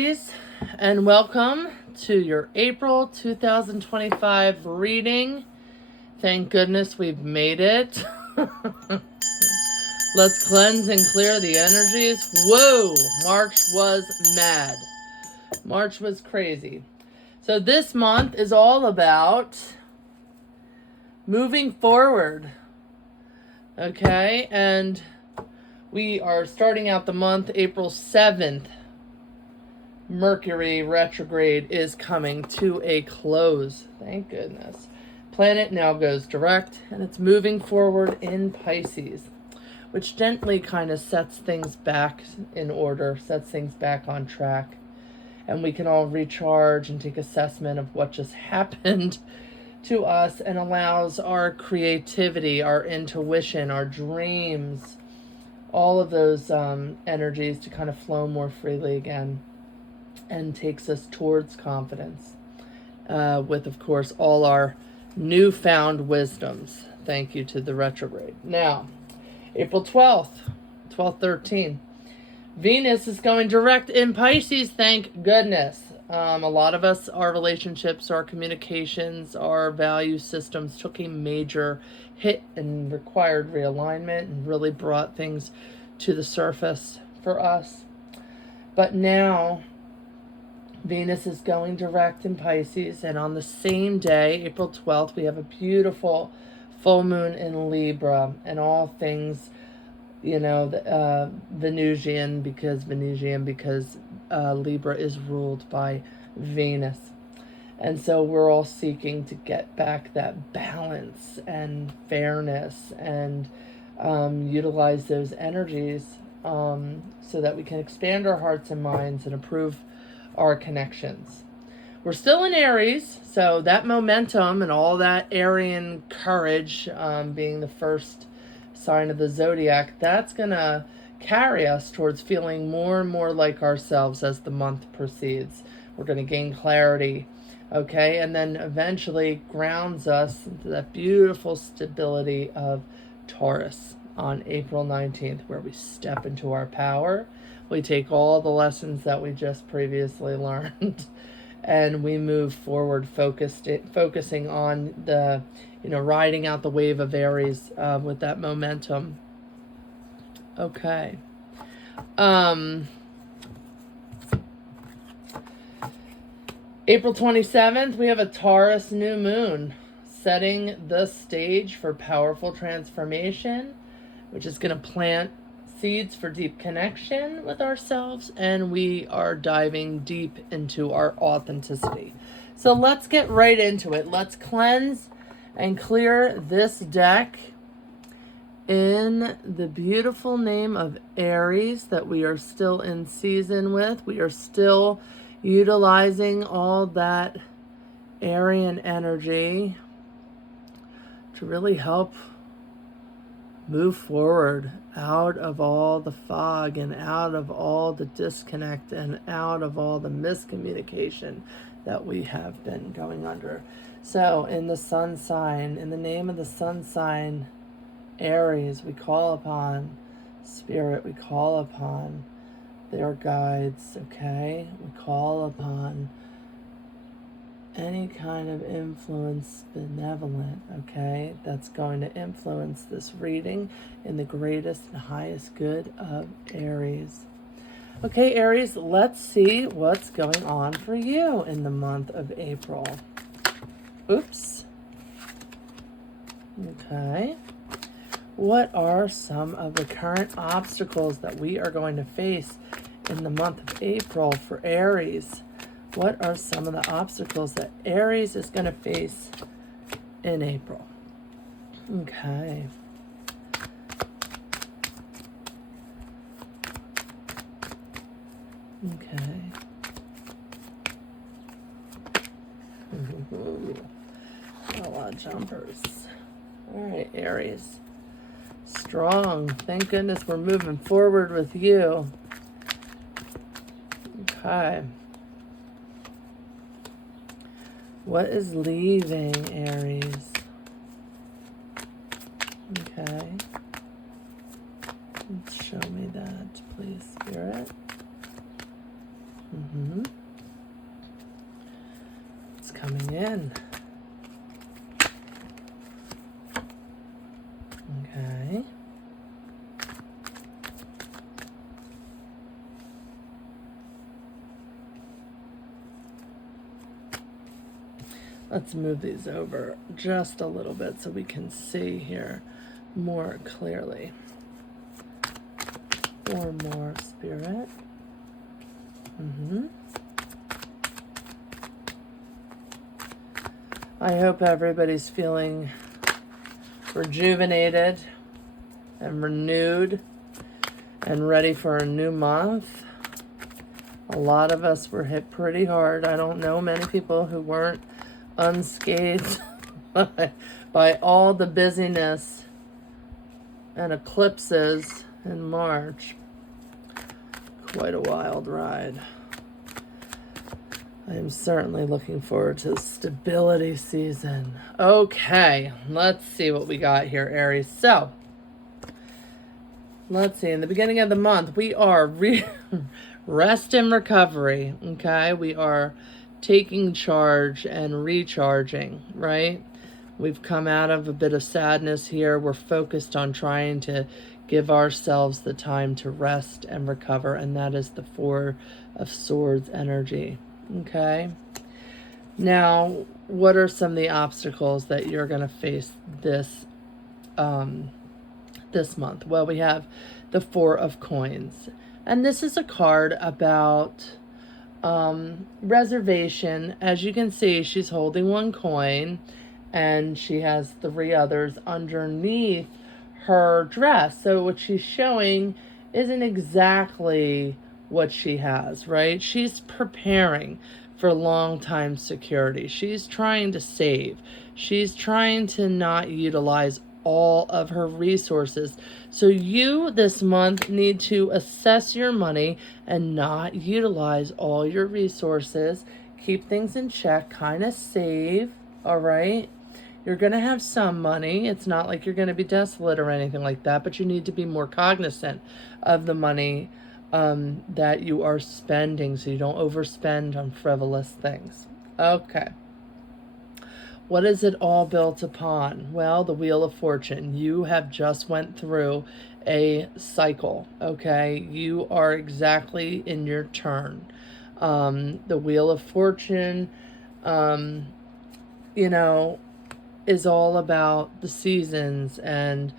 Aries, and welcome to your April 2025 reading. Thank goodness we've made it. Let's cleanse and clear the energies. Whoa, March was mad. March was crazy. So this month is all about moving forward. Okay, and we are starting out the month April 7th. Mercury retrograde is coming to a close. Thank goodness. Planet now goes direct and it's moving forward in Pisces, which gently kind of sets things back in order, sets things back on track. And we can all recharge and take assessment of what just happened to us and allows our creativity, our intuition, our dreams, all of those energies to kind of flow more freely again, and takes us towards confidence with, of course, all our newfound wisdoms. Thank you to the retrograde. Now, April 12th, 12-13. Venus is going direct in Pisces, thank goodness. A lot of us, our relationships, our communications, our value systems took a major hit and required realignment and really brought things to the surface for us. But now Venus is going direct in Pisces, and on the same day, April 12th, we have a beautiful full moon in Libra, and all things, Venusian because Libra is ruled by Venus. And so we're all seeking to get back that balance and fairness and utilize those energies so that we can expand our hearts and minds and improve our connections. We're still in Aries, so that momentum and all that Aryan courage, being the first sign of the zodiac, that's gonna carry us towards feeling more and more like ourselves as the month proceeds. We're gonna gain clarity, okay, and then eventually grounds us into that beautiful stability of Taurus on April 19th, where we step into our power. We take all the lessons that we just previously learned and we move forward focusing on the, riding out the wave of Aries with that momentum. Okay. April 27th, we have a Taurus new moon setting the stage for powerful transformation, which is going to plant seeds for deep connection with ourselves, and we are diving deep into our authenticity. So let's get right into it. Let's cleanse and clear this deck in the beautiful name of Aries that we are still in season with. We are still utilizing all that Aryan energy to really help move forward out of all the fog and out of all the disconnect and out of all the miscommunication that we have been going under. So in the sun sign, in the name of the sun sign, Aries, we call upon Spirit, we call upon their guides, okay? We call upon any kind of influence, benevolent, okay, that's going to influence this reading in the greatest and highest good of Aries. Okay, Aries, let's see what's going on for you in the month of April. Oops. Okay. What are some of the current obstacles that we are going to face in the month of April for Aries? What are some of the obstacles that Aries is going to face in April? Okay. Okay. A lot of jumpers. All right, Aries. Strong. Thank goodness we're moving forward with you. Okay. What is leaving, Aries? Okay. Show me that, please, Spirit. coming in. Okay. Let's move these over just a little bit so we can see here more clearly. 4 more, Spirit. I hope everybody's feeling rejuvenated and renewed and ready for a new month. A lot of us were hit pretty hard. I don't know many people who weren't unscathed by all the busyness and eclipses in March. Quite a wild ride. I am certainly looking forward to the stability season. Okay, let's see what we got here, Aries. So, let's see. In the beginning of the month, we are rest and recovery, okay? We are taking charge and recharging, right? We've come out of a bit of sadness here. We're focused on trying to give ourselves the time to rest and recover, and that is the 4 of Swords energy. Okay. Now, what are some of the obstacles that you're going to face this this month? Well, we have the 4 of Coins, and this is a card about reservation. As you can see, she's holding 1 coin, and she has 3 others underneath her dress. So what she's showing isn't exactly what she has, right? She's preparing for long-time security. She's trying to save. She's trying to not utilize all of her resources. So you this month need to assess your money and not utilize all your resources. Keep things in check, kind of save, all right? You're going to have some money. It's not like you're going to be desolate or anything like that, but you need to be more cognizant of the money that you are spending so you don't overspend on frivolous things. Okay. What is it all built upon? Well, the Wheel of Fortune. You have just went through a cycle, okay? You are exactly in your turn. The Wheel of Fortune, you know, is all about the seasons and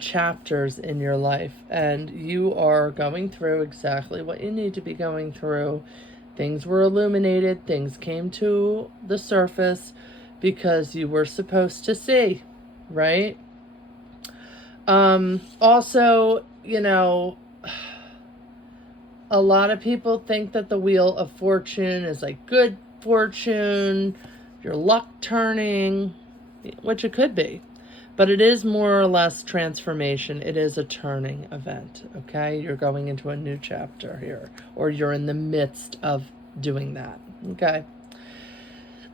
chapters in your life, and you are going through exactly what you need to be going through. Things were illuminated, things came to the surface because you were supposed to see, right? Also, a lot of people think that the Wheel of Fortune is like good fortune, your luck turning, which it could be. But it is more or less transformation. It is a turning event, okay? You're going into a new chapter here, or you're in the midst of doing that, okay?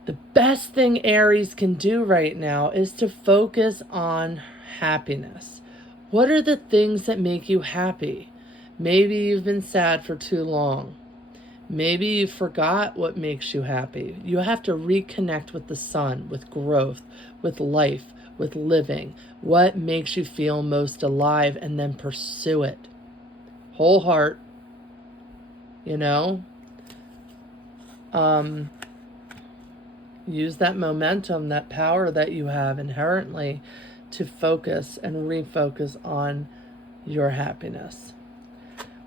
The best thing Aries can do right now is to focus on happiness. What are the things that make you happy? Maybe you've been sad for too long. Maybe you forgot what makes you happy. You have to reconnect with the sun, with growth, with life, with living. What makes you feel most alive, and then pursue it. Whole heart, use that momentum, that power that you have inherently to focus and refocus on your happiness.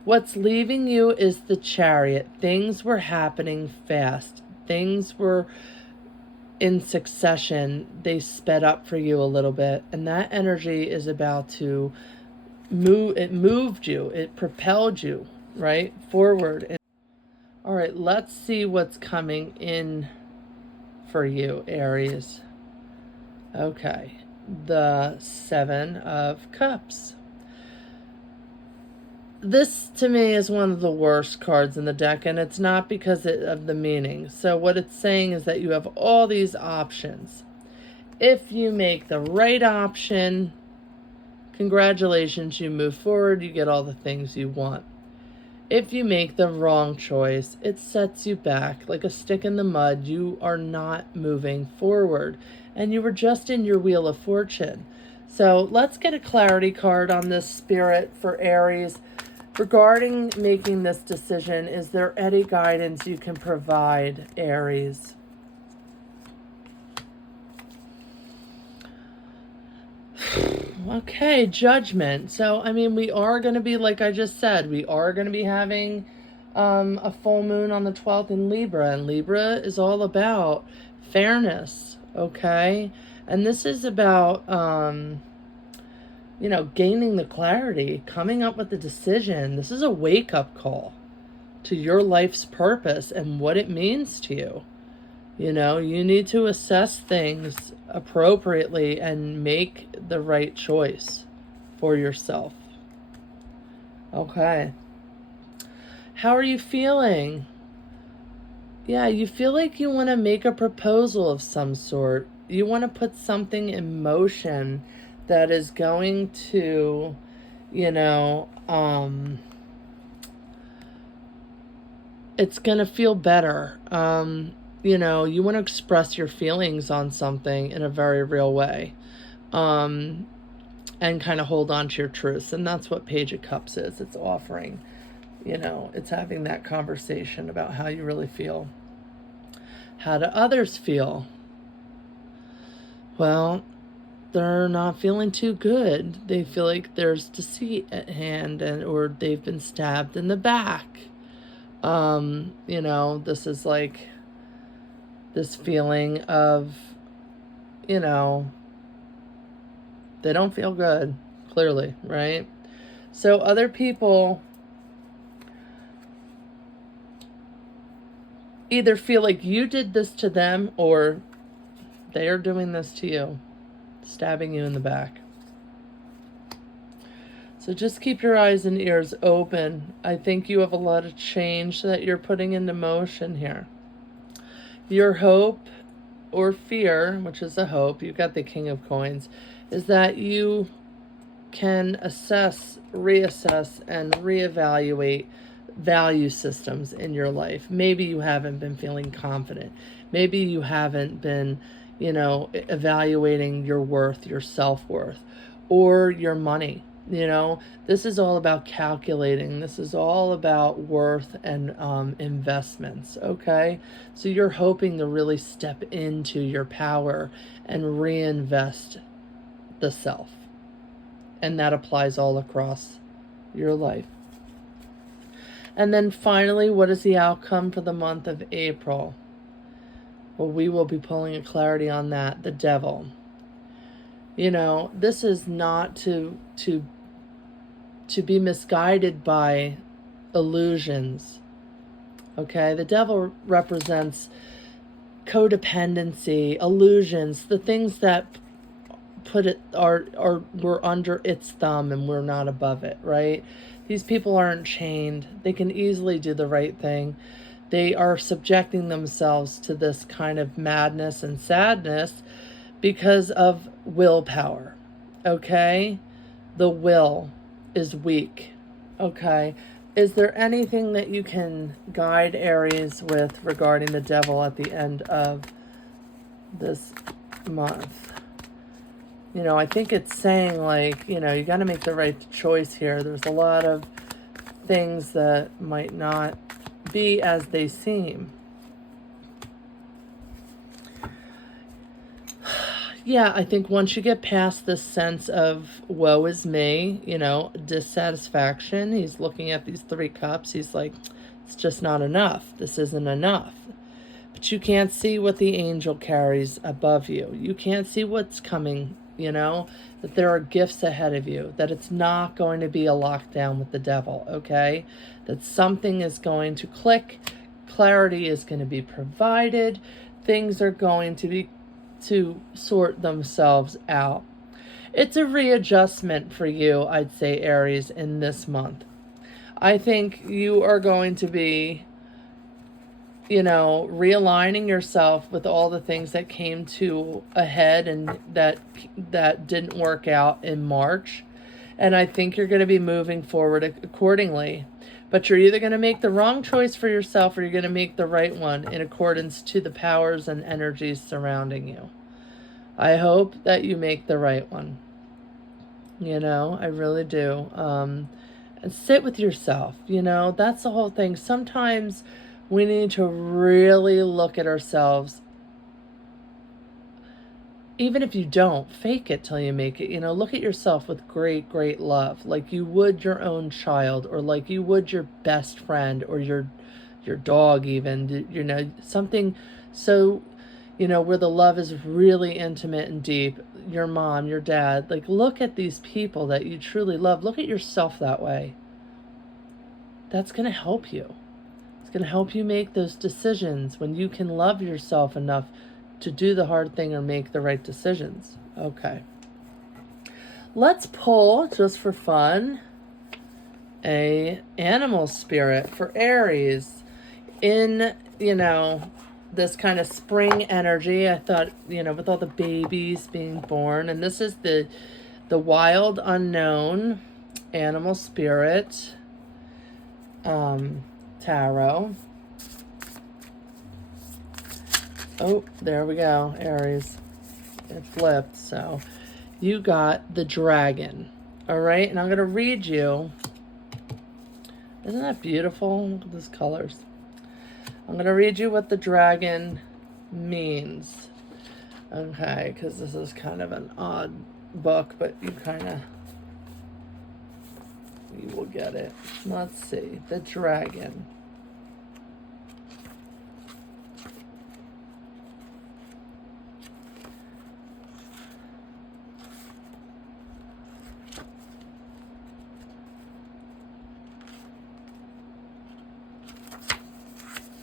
What's leaving you is the Chariot. Things were happening fast. Things were in succession. They sped up for you a little bit, and that energy is about to move. It moved you. It propelled you, right, forward. All right, let's see what's coming in for you, Aries. Okay, the 7 of Cups. This, to me, is one of the worst cards in the deck, and it's not because of the meaning. So what it's saying is that you have all these options. If you make the right option, congratulations, you move forward, you get all the things you want. If you make the wrong choice, it sets you back like a stick in the mud. You are not moving forward, and you were just in your wheel of fortune. So let's get a clarity card on this, Spirit, for Aries. Regarding making this decision, is there any guidance you can provide, Aries? Okay, Judgment. So, I mean, we are going to be, like I just said, we are going to be having a full moon on the 12th in Libra. And Libra is all about fairness, okay? And this is about, you know, gaining the clarity, coming up with a decision. This is a wake-up call to your life's purpose and what it means to you. You know, you need to assess things appropriately and make the right choice for yourself. Okay. How are you feeling? Yeah, you feel like you want to make a proposal of some sort. You want to put something in motion that is going to, you know, it's going to feel better. You know, you want to express your feelings on something in a very real way, and kind of hold on to your truths. And that's what Page of Cups is. It's offering, you know, it's having that conversation about how you really feel. How do others feel? Well, they're not feeling too good. They feel like there's deceit at hand, or they've been stabbed in the back. You know, this is like this feeling of, you know, they don't feel good, clearly, right? So other people either feel like you did this to them, or they are doing this to you, stabbing you in the back. So just keep your eyes and ears open. I think you have a lot of change that you're putting into motion here. Your hope or fear, which is a hope, you've got the King of Coins, is that you can assess, reassess, and reevaluate value systems in your life. Maybe you haven't been feeling confident. Maybe you haven't been, you know, evaluating your worth, your self-worth, or your money. You know, this is all about calculating. This is all about worth and investments, okay? So you're hoping to really step into your power and reinvest the self. And that applies all across your life. And then finally, what is the outcome for the month of April? Well, we will be pulling a clarity on that. The Devil. You know, this is not to be misguided by illusions. Okay, the Devil represents codependency, illusions, the things that put it we're under its thumb and we're not above it, right? These people aren't chained. They can easily do the right thing. They are subjecting themselves to this kind of madness and sadness because of willpower. Okay? The will is weak. Okay? Is there anything that you can guide Aries with regarding the Devil at the end of this month? You know, I think it's saying, like, you know, you got to make the right choice here. There's a lot of things that might not be as they seem. Yeah, I think once you get past this sense of woe is me, you know, dissatisfaction, he's looking at these 3 cups. He's like, it's just not enough. This isn't enough. But you can't see what the angel carries above you. You can't see what's coming, you know, that there are gifts ahead of you, that it's not going to be a lockdown with the Devil, okay? That something is going to click, clarity is going to be provided, things are going to sort themselves out. It's a readjustment for you, I'd say, Aries, in this month. I think you are going to be, you know, realigning yourself with all the things that came to a head and that didn't work out in March. And I think you're going to be moving forward accordingly. But you're either going to make the wrong choice for yourself or you're going to make the right one in accordance to the powers and energies surrounding you. I hope that you make the right one. I really do. And sit with yourself. That's the whole thing. Sometimes we need to really look at ourselves. Even if you don't, fake it till you make it. Look at yourself with great, great love, like you would your own child, or like you would your best friend, or your dog even, something so, where the love is really intimate and deep. Your mom, your dad, like look at these people that you truly love. Look at yourself that way. That's going to help you. It's going to help you make those decisions when you can love yourself enough to do the hard thing or make the right decisions. Okay. Let's pull, just for fun, a animal spirit for Aries. In, this kind of spring energy, I thought, with all the babies being born, and this is the wild unknown animal spirit tarot. Oh, there we go, Aries. It flipped, so you got the dragon. All right, and I'm going to read you. Isn't that beautiful? Look at those colors. I'm going to read you what the dragon means. Okay, because this is kind of an odd book, but you will get it. Let's see. The dragon.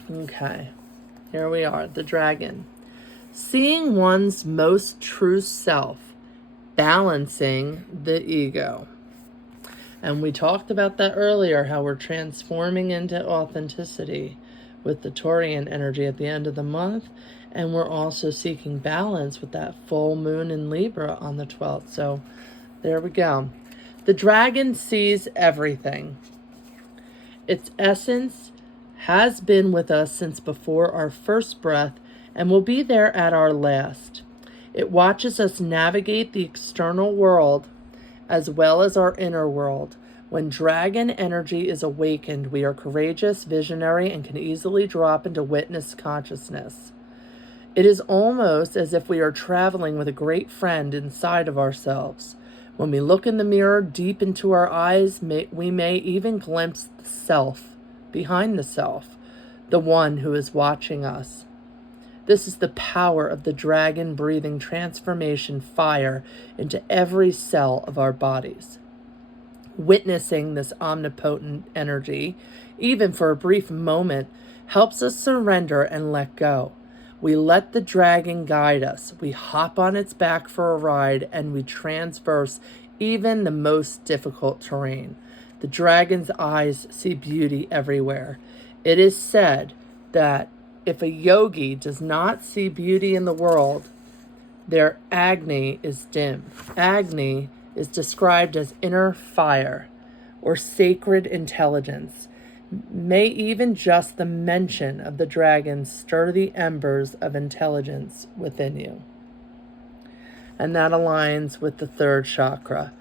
Okay, here we are, the dragon. Seeing one's most true self, balancing the ego. And we talked about that earlier, how we're transforming into authenticity with the Taurian energy at the end of the month. And we're also seeking balance with that full moon in Libra on the 12th. So there we go. The dragon sees everything. Its essence has been with us since before our first breath and will be there at our last. It watches us navigate the external world as well as our inner world. When dragon energy is awakened, we are courageous, visionary, and can easily drop into witness consciousness. It is almost as if we are traveling with a great friend inside of ourselves. When we look in the mirror deep into our eyes, we may even glimpse the self behind the self, the one who is watching us. This is the power of the dragon breathing transformation fire into every cell of our bodies. Witnessing this omnipotent energy, even for a brief moment, helps us surrender and let go. We let the dragon guide us. We hop on its back for a ride, and we transverse even the most difficult terrain. The dragon's eyes see beauty everywhere. It is said that if a yogi does not see beauty in the world, their Agni is dim. Agni is described as inner fire or sacred intelligence. May even just the mention of the dragon stir the embers of intelligence within you. And that aligns with the third chakra.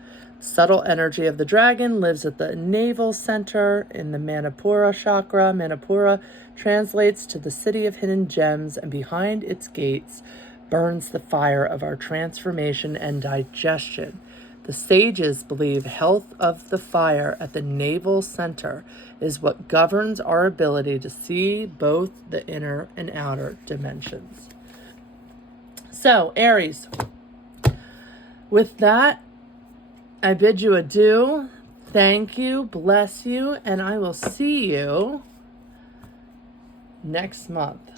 Subtle energy of the dragon lives at the navel center in the Manipura chakra. Manipura translates to the city of hidden gems, and behind its gates burns the fire of our transformation and digestion. The sages believe health of the fire at the navel center is what governs our ability to see both the inner and outer dimensions. So, Aries, with that, I bid you adieu. Thank you, bless you, and I will see you next month.